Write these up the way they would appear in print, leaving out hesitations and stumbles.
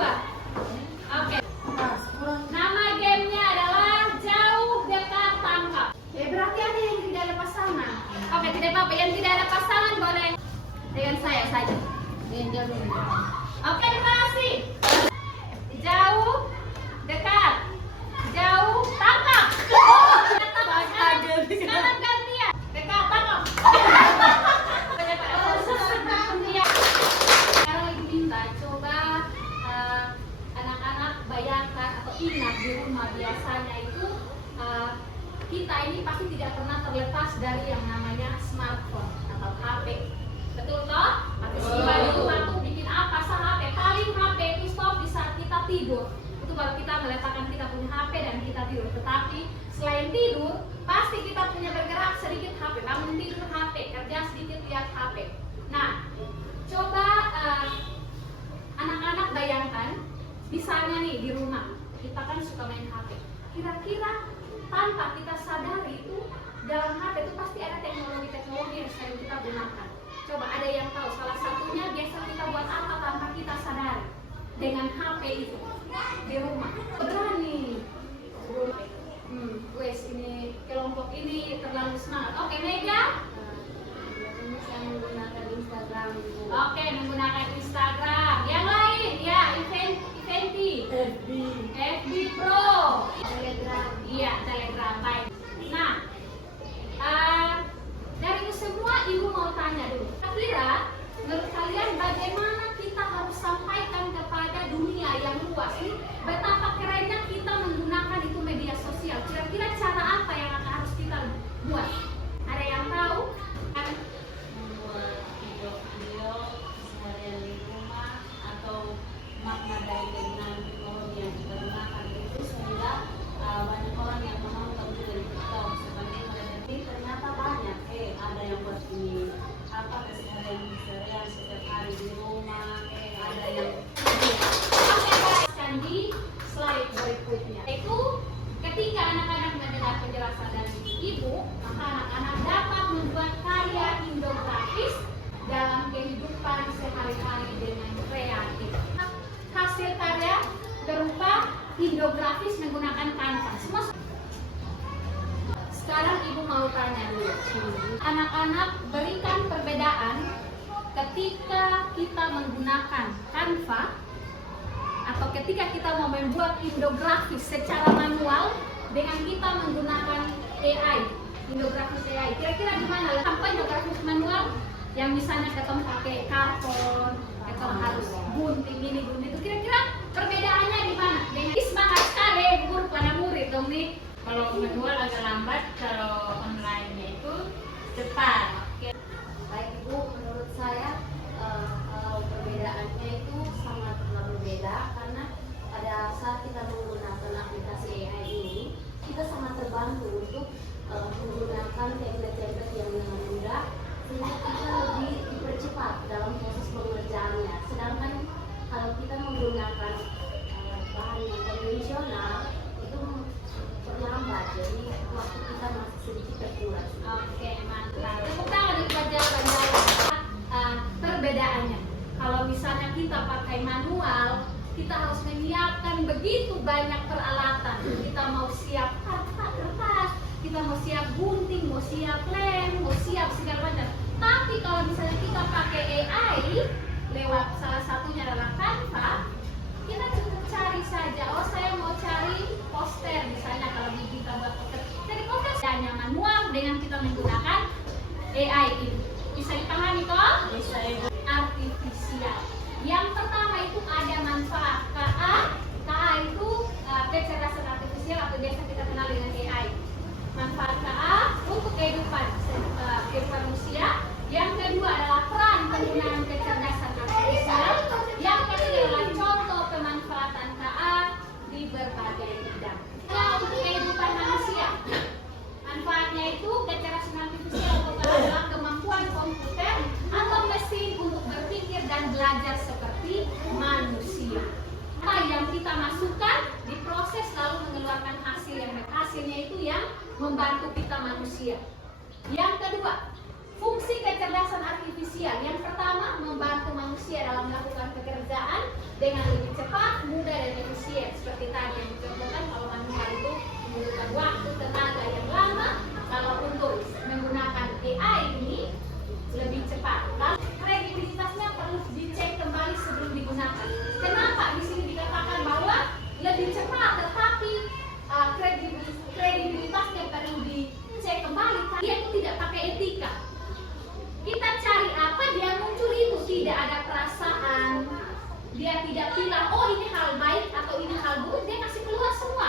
kedua. Oke. Nama gamenya adalah jauh, dekat, tangkap. Berarti ada yang tidak ada pasangan. Oke, tidak apa-apa. Yang tidak ada pasangan boleh dengan saya saja. Oke, terima kasih. Jauh, dekat, jauh, tangkap. Sekarang gantian. Dekat, tangkap. Sekarang lagi minta coba anak-anak bayangkan atau ingat di rumah biasanya itu kita ini pasti tidak pernah terlepas dari yang namanya smartphone atau HP. Betul toh? Habis di rumah tuh bikin apa sah HP? Paling HP itu stop di saat kita tidur. Itu baru kita meletakkan kita punya HP dan kita tidur. Tetapi selain tidur, pasti kita punya bergerak sedikit HP. Bangun tidur HP, kerja sedikit lihat HP. Nah, coba anak-anak bayangkan, misalnya nih di rumah, kita kan suka main HP. Kira-kira tanpa kita sadari itu dalam HP itu pasti ada teknologi-teknologi yang sering kita gunakan. Coba ada yang tahu salah satunya biasa kita buat apa tanpa kita sadari dengan HP itu di rumah. Berani. Wes ini kelompok ini terlalu semangat. Oke, Mega? Saya menggunakan Instagram. Oke, menggunakan Instagram. Yang lain ya, Eventi. FB Pro. Telegram. Iya, Telegram. Baik. Nah, dari itu semua ibu mau tanya dulu. Kira menurut kalian bagaimana kita harus sampaikan kepada dunia yang luas ini betapa kerennya kita menggunakan itu media sosial. Kira-kira cara apa yang harus kita buat? Ada yang tahu? Membuat video seharian di rumah atau makna dari kegunaan teknologi yang kita gunakan itu sehingga banyak orang yang menonton juga di TikTok sebagai mereka ternyata banyak ada yang buat ini apa keseharian setiap hari di rumah ada yang Di slide berikutnya itu ketika anak-anak mendengar penjelasan dari ibu, maka anak-anak dapat membuat karya infografis dalam kehidupan sehari-hari dengan kreatif. Hasil karya berupa infografis menggunakan Canva. Semua. Sekarang ibu mau tanya dulu, anak-anak berikan perbedaan ketika kita menggunakan Canva atau ketika kita mau membuat infografis secara manual dengan kita menggunakan AI, infografis AI. Kira-kira gimana? Sampai infografis manual yang misalnya ketemu pakai karton, ketemu harus gunting ini gunting itu. Kira-kira perbedaannya gimana? Dengan semangat sekali guru pada murid dong nih. Kalau manual agak lambat, kalau online-nya itu cepat. baik Ibu, menurut saya kalau perbedaannya itu sangatlah berbeda karena pada saat kita menggunakan aplikasi AI ini kita sangat terbantu untuk menggunakan template-template yang dengan mudah sehingga kita lebih dipercepat dalam proses pengerjaannya. Sedangkan kalau kita menggunakan bahan yang konvensional itu terlambat, jadi waktu kita masih sedikit terkuras. Oke, mantap. Tepuk tangan untuk pelajaran perbedaannya. Kalau misalnya kita pakai manual, kita harus menyiapkan begitu banyak peralatan. Kita mau siap kertas, kita mau siap gunting, mau siap lem, mau siap segala macam. Tapi kalau misalnya kita pakai AI lewat salah satunya adalah Canva, kita cukup cari saja. Oh, saya mau cari poster misalnya kalau kita buat poster. Jadi poster hanya manual dengan kita menggunakan AI ini. Bisa dipahami kok? Bisa Ibu. Artifisial. Yang pertama itu ada manfaat KA. KA itu kecerdasan artifisial atau biasa kita kenal dengan AI. Manfaat KA untuk kehidupan manusia. Yang kedua adalah peran penggunaan kecerdasan artifisial. Yang ketiga adalah contoh pemanfaatan KA di berbagai bidang. Untuk kehidupan manusia, manfaatnya itu kecerdasan artifisial adalah kemampuan komputer atau mesin untuk berpikir dan belajar seperti manusia. Apa yang kita masukkan diproses lalu mengeluarkan hasil yang baik. Hasilnya itu yang membantu kita manusia. Yang kedua, fungsi kecerdasan artifisial. Yang pertama, membantu manusia dalam melakukan pekerjaan dengan lebih cepat, dia bilang, oh ini hal baik atau ini hal buruk, dia kasih keluar semua.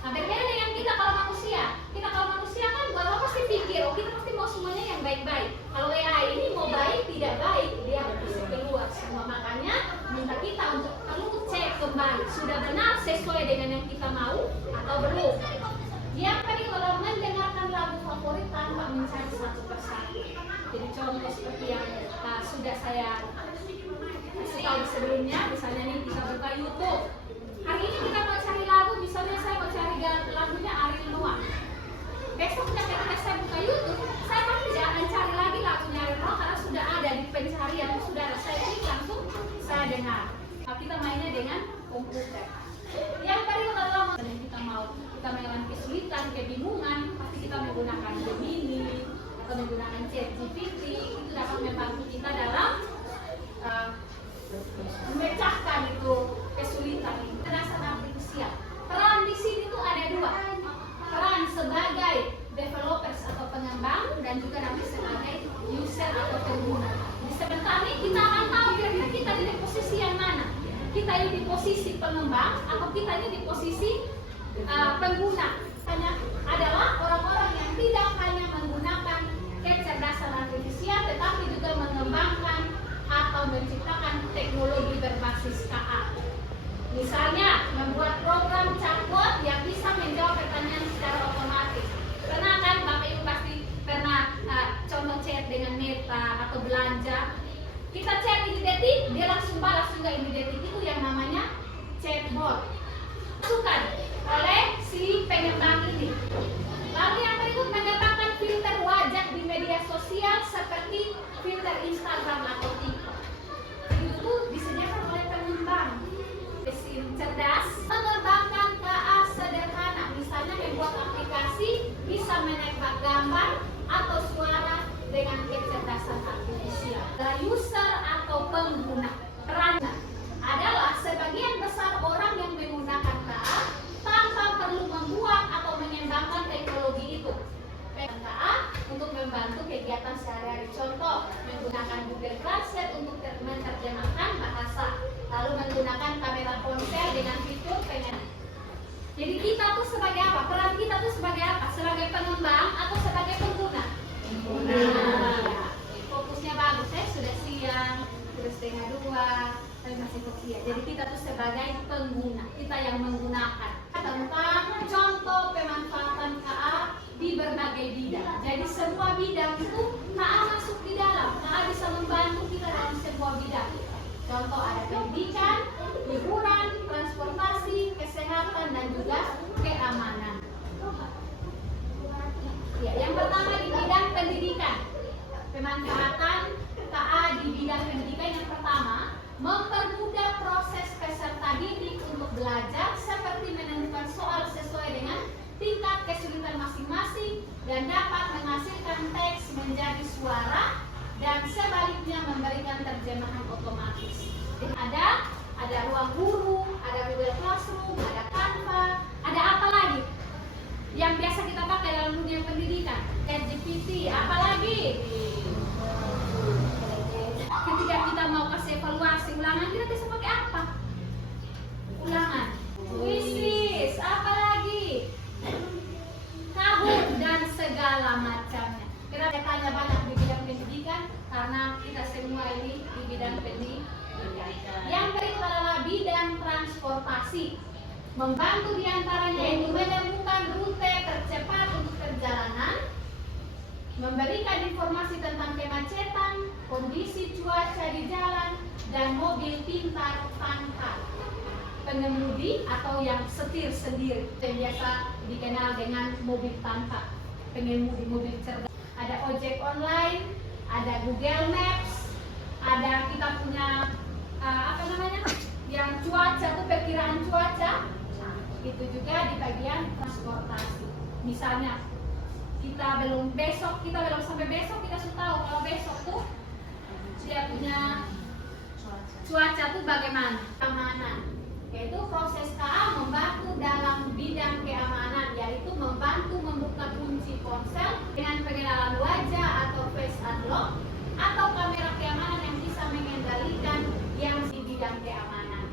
Nah, berbeda dengan kita kalau manusia. Kita kalau manusia kan kalau pasti pikir, oh kita pasti mau semuanya yang baik-baik. Kalau AI ini mau baik tidak baik, dia kasih keluar semua. Makanya minta kita untuk perlu cek kembali, sudah benar sesuai dengan yang kita mau atau belum. Yang tadi kalau mendengarkan lagu favorit tanpa mencari satu persatu. Jadi contoh seperti yang sudah saya kasih tahu sebelumnya, misalnya nih kita buka YouTube. Hari ini kita mau cari lagu, misalnya saya mau cari lagunya Ariel Noah. Besok ketika saya buka YouTube, saya pasti tidak akan cari lagi lagunya Ariel Noah karena sudah ada di pencarian, sudah ada. Saya klik langsung saya dengar. Nah, kita mainnya dengan komputer. Yang tadi kalau kita mau kita mengalami kesulitan, kebingungan, pasti kita menggunakan Gemini atau menggunakan ChatGPT. Itu dapat membantu kita dalam memecahkan itu kesulitan ini. Kecerdasan artifisial. Peran di sini tuh ada dua. Peran sebagai developers atau pengembang dan juga nanti sebagai user atau pengguna. Di sebentar ini kita akan tahu kira-kira kita di posisi yang mana. Kita ini di posisi pengembang atau kita ini di posisi pengguna. Hanya adalah orang-orang yang tidak hanya menggunakan kecerdasan artifisial tetapi juga mengembangkan atau menciptakan teknologi berbasis KA. Misalnya membuat program chatbot yang bisa menjawab pertanyaan secara otomatis. Pernah kan Bapak Ibu pasti pernah contoh chat dengan Meta atau belanja. Kita chat ini detik, dia langsung balas juga ini detik. Itu yang namanya chatbot. Masukan oleh si pengembang ini. Lalu yang berikut mengembangkan filter wajah di media sosial seperti filter Instagram atau TikTok. Itu disediakan oleh pengembang. Mesin cerdas mengembangkan KA sederhana, misalnya membuat aplikasi bisa menembak gambar atau suara dengan kecerdasan artifisial. User atau pengguna perannya adalah sebagian besar orang yang menggunakan KA tanpa perlu membuat atau mengembangkan teknologi itu. KA untuk membantu kegiatan sehari-hari. Contoh, menggunakan Google Translate untuk menerjemahkan bahasa, lalu menggunakan kamera ponsel dengan fitur pengen. Jadi kita tuh sebagai apa? Peran kita tuh sebagai apa? Sebagai pengembang atau sebagai pengguna? Pengguna. Fokusnya bagus, saya sudah siang, sudah 1:30, tapi masih fokus ya. Jadi kita tuh sebagai pengguna, kita yang menggunakan. Tentang contoh pemanfaatan KA di berbagai bidang. Jadi semua bidang itu KA masuk di dalam. KA bisa membantu kita dalam semua bidang. Contoh ada pendidikan, hiburan, transportasi, kesehatan, dan juga keamanan. Ya, yang pertama di bidang pendidikan. Pemanfaatan KA di bidang pendidikan yang pertama, mempermudah proses peserta didik untuk belajar seperti menemukan soal sesuai dengan tingkat kesulitan masing-masing dan dapat menghasilkan teks menjadi suara dan sebaliknya memberikan terjemahan otomatis. Ada ruang guru, ada Google Classroom, ada Canva, ada apa lagi yang biasa kita pakai dalam dunia pendidikan? ChatGPT, apa lagi? Ketika kita mau kasih evaluasi ulangan, kita bisa pakai apa? Ulangan, quizzes, apa lagi? Kahoot dan segala macamnya. Kenapa saya tanya banyak di bidang pendidikan? Karena kita semua ini di bidang pendidikan. Yang berikut adalah bidang transportasi. Membantu diantaranya itu menemukan rute tercepat untuk perjalanan, memberikan informasi tentang kemacetan, kondisi cuaca di jalan, dan mobil pintar tanpa pengemudi atau yang setir sendiri, yang biasa dikenal dengan mobil tanpa pengemudi, mobil cerdas. Ada ojek online, ada Google Maps, ada kita punya yang cuaca tuh perkiraan cuaca. Itu juga di bagian transportasi. Misalnya kita belum sampai besok kita sudah tahu kalau besok tuh dia punya cuaca tuh bagaimana, keamanan. Yaitu proses KA membantu dalam bidang keamanan, yaitu membantu membuka kunci ponsel dengan pengenalan wajah atau face unlock atau kamera keamanan yang bisa mengendalikan yang di bidang keamanan.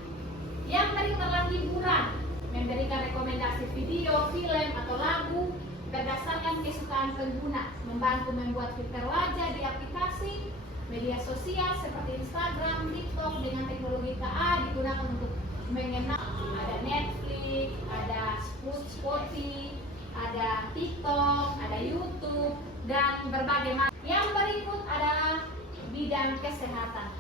video, film, atau lagu berdasarkan kesukaan pengguna, membantu membuat filter wajah di aplikasi media sosial seperti Instagram, TikTok dengan teknologi KA digunakan untuk mengenal. Ada Netflix, ada Spotify, ada TikTok, ada YouTube, dan berbagai macam. Yang berikut adalah bidang kesehatan.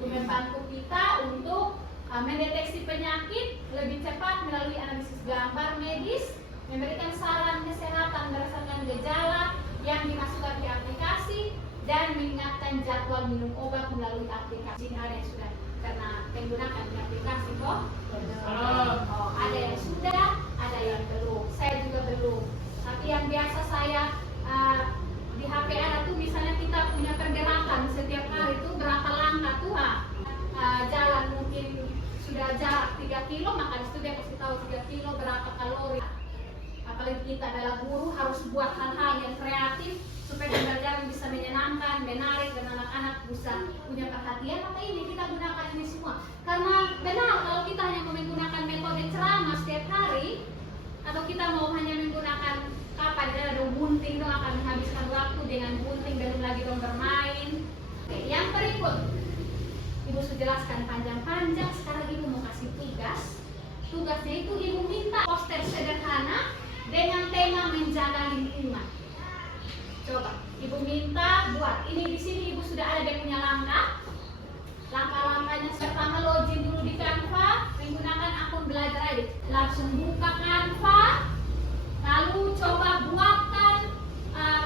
Itu membantu kita untuk mendeteksi penyakit lebih cepat melalui analisis gambar medis, memberikan saran kesehatan berdasarkan gejala yang dimasukkan ke aplikasi, dan mengingatkan jadwal minum obat melalui aplikasi. Ini ada yang sudah karena menggunakan di aplikasi kok? Oh, ada yang sudah, ada yang belum. Saya juga belum. Tapi yang biasa saya di HP ada tuh misalnya kita punya pergerakan setiap hari itu berapa langkah tuh jalan mungkin sudah jarak 3 kilo, maka disitu dia kasih tahu 3 kilo berapa kalori. Apalagi kita adalah guru harus buat hal-hal yang kreatif supaya pembelajaran bisa menyenangkan, menarik, dan anak-anak bisa punya perhatian. Maka ini kita gunakan ini semua. Karena benar kalau kita hanya menggunakan metode ceramah setiap hari, atau kita mau hanya menggunakan kapan ada gunting dong, akan menghabiskan waktu dengan gunting, belum lagi dong bermain. Oke, yang berikut Ibu sudah jelaskan panjang-panjang. Sekarang Ibu mau kasih tugas. Tugasnya itu Ibu minta poster sederhana dengan tema menjaga lingkungan. Coba Ibu minta buat. Ini di sini Ibu sudah ada dia punya langkah. Langkah-langkahnya pertama login dulu di Canva menggunakan akun belajar aja. Langsung buka Canva, lalu coba buatkan,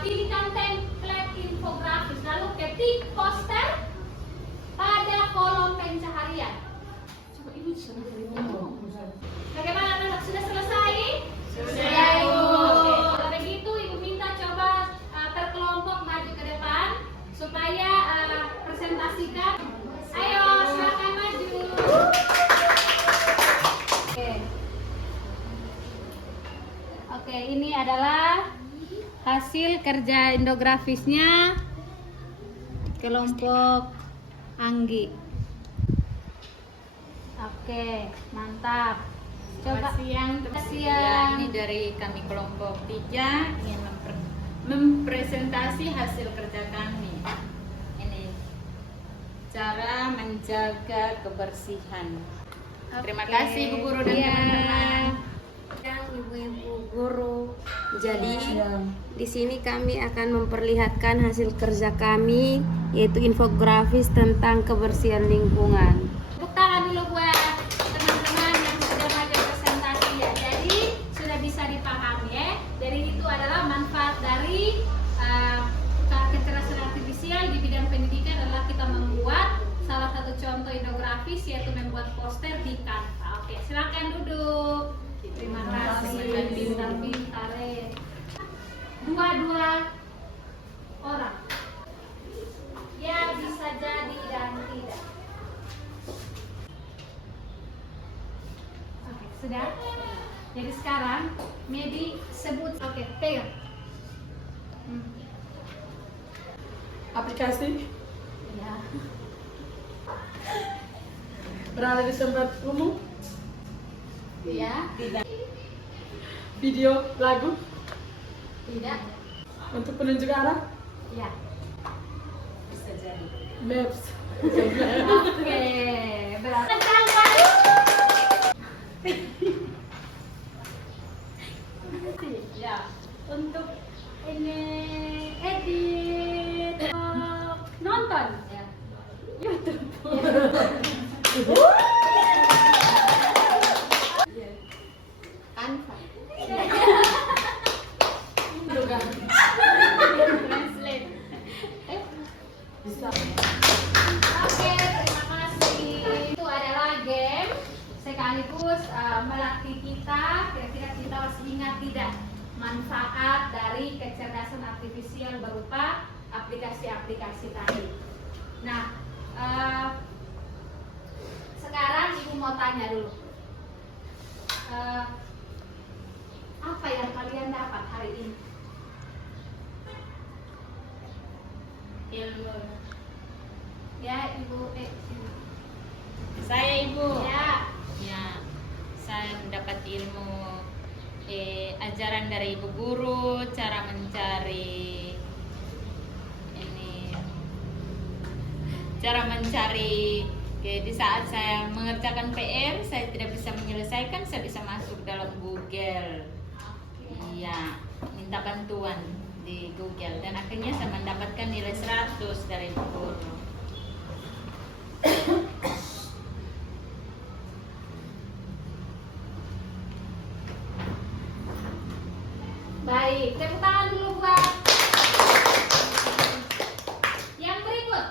pilihkan template infografis, lalu ketik poster pada kolom pencaharian. Coba Ibu sudah ngomong. Bagaimana anak sudah selesai? Sudah Ibu. Kalau begitu Ibu minta coba terkelompok maju ke depan supaya presentasikan. Ayo silakan maju. Oke, ini adalah hasil kerja infografisnya kelompok Anggi. Oke, mantap. Coba siang. siang. Ini dari kami kelompok 3 ingin mempresentasi hasil kerja kami. Ini cara menjaga kebersihan. Terima kasih Bu Guru dan teman-teman. Ibu-ibu guru. Jadi di sini kami akan memperlihatkan hasil kerja kami, yaitu infografis tentang kebersihan lingkungan. Tepuk tangan dulu buat teman-teman yang sudah maju presentasi ya. Jadi sudah bisa dipahami ya. Jadi itu adalah manfaat dari kecerdasan artifisial di bidang pendidikan adalah kita membuat salah satu contoh infografis yaitu membuat poster di Canva. Oke, silakan duduk. Terima kasih. Pintar-pintar. Dua orang. Ya bisa jadi dan tidak. Oke, sudah. Jadi sekarang Medi sebut. Oke, pegang. Aplikasi Ya. berada di tempat umum, Ya. video, lagu Tidak. untuk penunjuk arah, Ya. Bisa jadi. maps. Oke, berarti ya untuk ini edit nonton ya YouTube. Canva. Translate. Bisa. Oke, terima kasih. Itu adalah game sekaligus melatih kita. Kira-kira kita masih ingat tidak manfaat dari kecerdasan artifisial berupa aplikasi-aplikasi tadi. Nah, sekarang Ibu mau tanya dulu. Apa yang kalian dapat hari ini? Ilmu. Ya, Ibu. Sini. Saya Ibu. Ya. Ya, saya mendapat ilmu pembelajaran dari ibu guru, cara mencari di saat saya mengerjakan PR, saya tidak bisa menyelesaikan, saya bisa masuk dalam Google. Iya, minta bantuan di Google dan akhirnya saya mendapatkan nilai 100 dari ibu guru. Baik, tepuk tangan dulu buat yang berikut.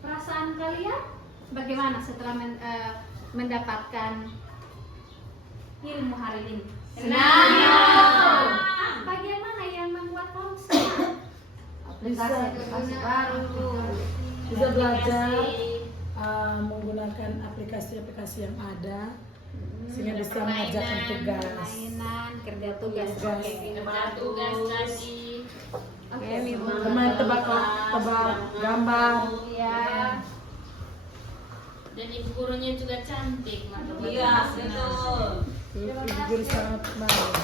Perasaan kalian bagaimana setelah mendapatkan ilmu hari ini? Senang. Bagian mana yang membuat kamu senang? Aplikasi baru. Bisa belajar menggunakan aplikasi-aplikasi yang ada sehingga bisa mengerjakan tugas. Mainan, kerja tugas. Tugas. Kerja tugas tadi. Bermain tebak gambar. Iya. Dan ibu gurunya juga cantik, Iya, betul. Ibu guru sangat bagus.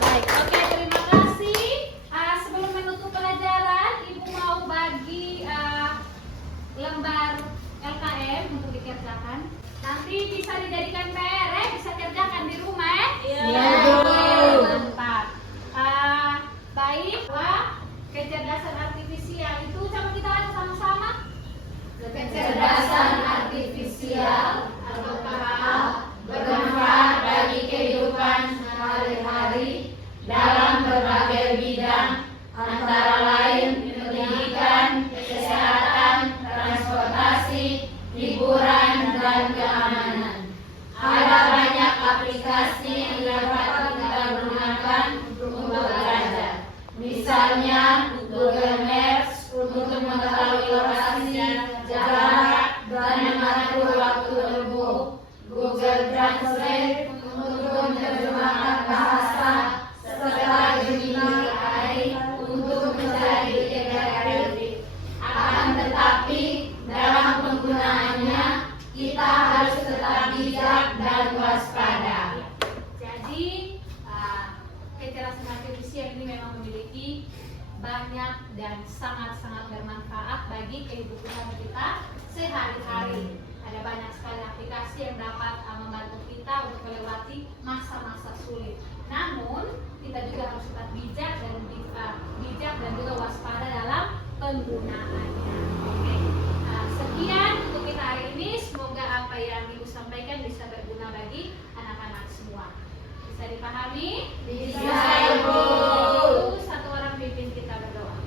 Baik, oke, terima kasih. Sebelum menutup pelajaran, Ibu mau bagi lembar LKM untuk dikerjakan. Nanti bisa dijadikan PR, bisa kerjakan di rumah ya. Iya. Mantap. Baik, kecerdasan artifisial itu coba kita baca sama-sama. Kecerdasan artifisial bermanfaat bagi kehidupan sehari-hari dalam berbagai bidang, antara lain pendidikan, kesehatan, transportasi, hiburan, dan keamanan. Ada banyak aplikasi yang dapat kita gunakan untuk belajar. Misalnya Google Maps untuk mengetahui lokasi, jarak, dan mengatur waktu tempuh. Google Translate untuk menerjemahkan bahasa, serta Gemini AI untuk mencari ide kreatif. Akan tetapi dalam penggunaannya kita harus tetap bijak dan waspada. Jadi kecerdasan artifisial ini memang memiliki banyak dan sangat-sangat bermanfaat bagi kehidupan kita sehari-hari. Ada banyak sekali aplikasi yang dapat membantu kita untuk melewati masa-masa sulit. Namun kita juga harus tetap bijak dan juga waspada dalam penggunaannya. Oke. Sekian untuk kita hari ini. Semoga apa yang Ibu sampaikan bisa berguna bagi anak-anak semua. Bisa dipahami? Bisa, Ibu. Satu orang pimpin kita berdoa.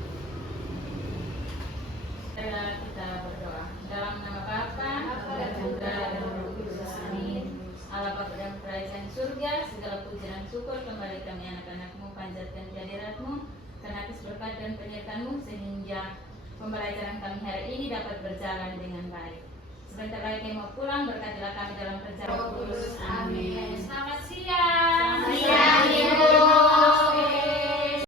Kita berdoa dalam nama Bapa dan Putra dan Roh Kudus. Amin. Allah Bapa dan Kerajaan Surga, segala puji dan syukur kembali kami anak-anakmu panjatkan kehadiratmu karena atas berkat dan penyertaanmu sehingga pembelajaran kami hari ini dapat berjalan dengan baik. Sebentar lagi kami mau pulang, berkatilah kami dalam perjalanan.